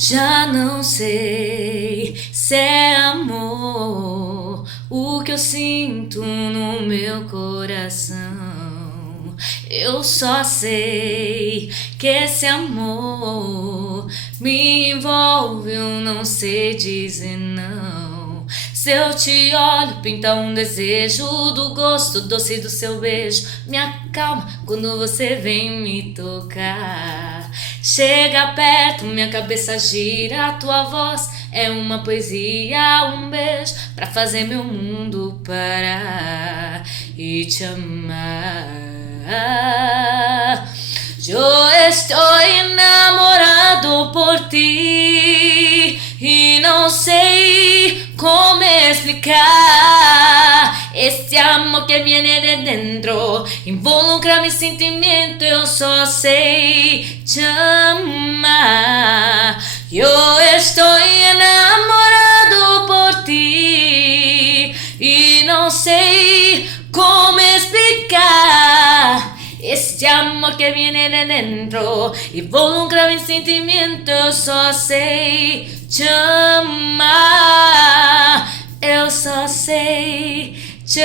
Já não sei se é amor o que eu sinto no meu coração. Eu só sei que esse amor me envolve, eu não sei dizer não. Se eu te olho, pinta um desejo do gosto doce do seu beijo. Me acalma quando você vem me tocar. Chega perto, minha cabeça gira, a tua voz é uma poesia, um beijo pra fazer meu mundo parar e te amar. Eu estou enamorado por ti e não sei como explicar este amor que viene de dentro, involucra mi sentimiento, eu só sei te amar. Eu estou enamorado por ti e não sei como explicar este amor que viene de dentro, involucra mi sentimiento, eu só sei te amar. Eu só sei te